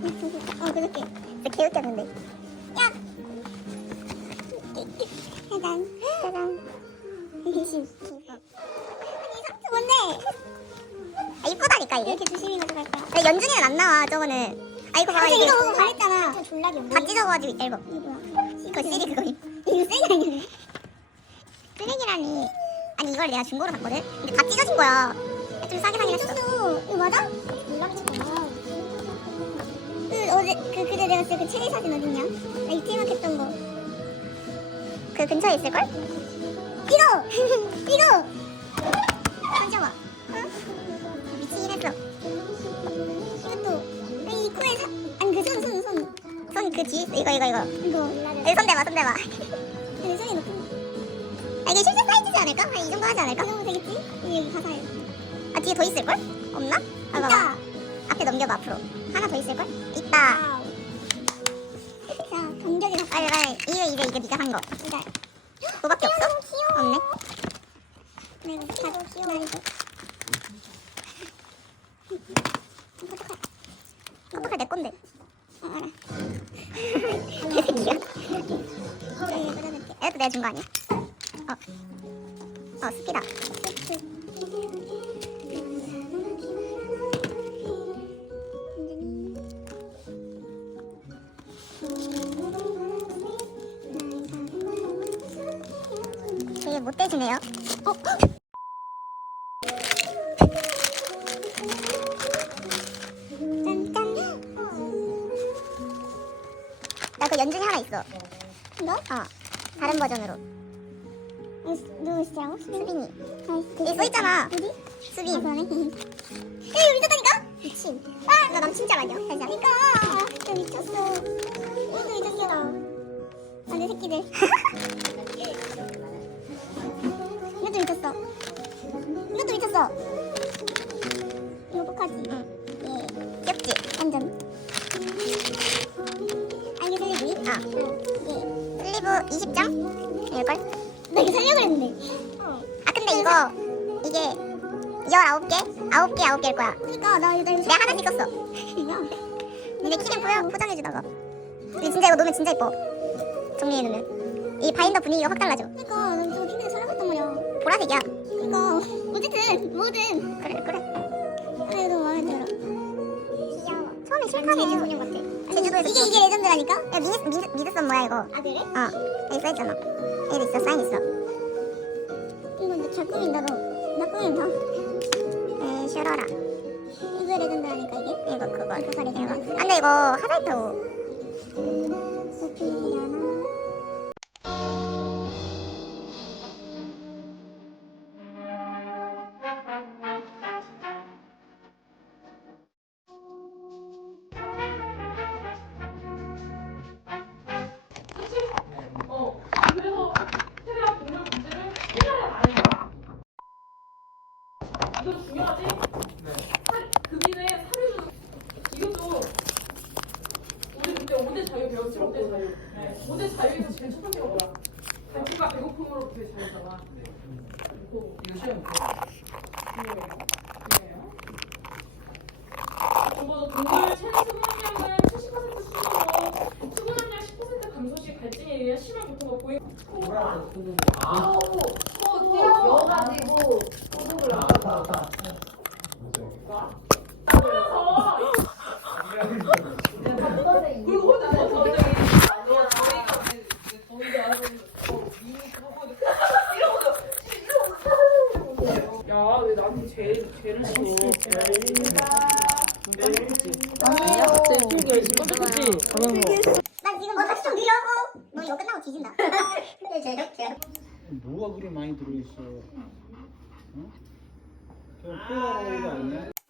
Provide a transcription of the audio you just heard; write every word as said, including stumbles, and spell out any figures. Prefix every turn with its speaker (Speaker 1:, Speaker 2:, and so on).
Speaker 1: 어 그렇게 진짜 개웃겼는데. 야 짜잔 짜잔. 미친. 아니 이 상추 뭔데? 아 이쁘다니까 이게. 이렇게 조심히 가져갈 거야. 근데 연준이는 안 나와 저거는. 아 이거 봐봐. 이거 보고 말했잖아. 저 졸라 귀엽네. 다 찢어가지고 있다 이거. 이거 뭐야? 그거 씨리 그거임. 이거 쓰레기 아니야? 쓰레기라니. 아니 이걸 내가 중고로 샀거든? 근데 다 찢어진 거야. 좀 싸게 사긴 했어. 이거 맞아? 놀랍잖아. 그 어제 그 그때 내가 진짜 그 체리 사진 어딨냐? 나 이틀만 했던 거. 그 근처에 있을걸? 이거! 이거! 잠시만. 어? 미치긴 했어. 이것도 이 코에 사... 아니 그 손 손 손. 손 그 뒤에 있어. 이거 이거 이거. 이거. 여기 손 대봐 손 대봐. 근데 손이 높은. 아 이게 실제 사이즈지 않을까? 한 이 정도 하지 않을까? 이 정도 되겠지? 여기 가사에. 아 뒤에 더 있을걸? 없나? 아
Speaker 2: 있다.
Speaker 1: 봐봐. 앞에 넘겨봐 앞으로. 하나 더 있을걸? 있다.
Speaker 2: 와우.
Speaker 1: 자 동격이 다 빨리 빨리. 이게 이제 이게 네가 산 거. 이거. 그거밖에 없어? 너무 귀여워. 없네. 나 이거 자도 귀여워. 나 이거. 포토칼. 포토칼 내 건데. 어 알아. 개새끼야. 여기 꽂아줄게. 이것도 내가 준 거 아니야? 어. 어 스피다. 되게 못되시네요. 어? 짠짠. 나 그 연준이 하나 있어. 너? 어. 다른 버전으로. 누구시냐고? 수빈이. 여기 써있잖아. 어디? 수빈. 아 그러네. 야 이거 미쳤다니까? 미친. 아! 나 남친짤 아니야? 살짝. 그니까. 진짜 미쳤어. 이것도 미쳤어. 아 내 새끼들. 이것도 미쳤어. 이것도 미쳤어. 이거 똑같지? 응. 예. 귀엽지? 완전. 아 이게 슬리브? 아. 예. 슬리브 이십 장? 이럴걸? 나 이거 살려고 했는데. 어. 아 근데 이거 이게 열아홉 개? 아홉 개 아홉 개일 거야. 그니까 나 이거 내가 하나씩 썼어. 니네 키링 포, 포장해주다가. 근데 진짜 이거 놓으면 진짜 이뻐. 정리해놓으면. 이 바인더 분위기가 확 달라져. 그니까 나 이거 핑크색 사려봤단 말이야. 보라색이야. 그니까 어쨌든 뭐든. 그래 그래. 그래 너무 마음에 들어. 귀여워. 처음에 실감이 제주 소년 같아. 제주도에서 이게 이게 레전드라니까? 야 미드 미드 미드선 뭐야 이거? 아 그래? 어 여기 써있잖아. 여기 있어 사인 있어. 이거 근데 잘 꾸민다 너. 나 꾸민다. 에 슈러라. 이거 레전드라니까 이게? 이거 그거. 그거 레전드. 이거. 아, 근데 이거 하다이타고. 소피아나.
Speaker 3: 어, 그래서 최대한 공물 문제를 해결해 나가는 거야. 이거 중요하지? 사, 금인의 사료도 이것도 우리 그때 오 대 자유 배웠지? 오 대 자유. 네. 오 대 자유에서 제일 첫 번째가 뭐야? 갈증과 배고픔으로 그 자유잖아. 그리고
Speaker 4: 이거 시험
Speaker 3: 중요해요. 중요해요. 정보도 동물 체내 수분함량을 칠십 퍼센트 수준으로 수분함량 십 퍼센트 감소 시 갈증에 의한 심한 고통과 보행.
Speaker 4: 뭐라 쓰는
Speaker 3: 아, 또 뛰어가지고 소독을 나간다. 그리고 혼자 더 저기 저희가 저희가 이러고도 야, 왜 나한테 제일 죄를 줘?
Speaker 2: 아니야, 제 필기 열심히 꺼졌지. 저는 뭐.
Speaker 1: 나 지금 너 다시 좀 느려. 어? 너 이거 끝나고 뒤진다. 근데 제가 제가.
Speaker 4: 뭐가 그리 많이 들어있어? 어? 저 폴라로이드 아니야?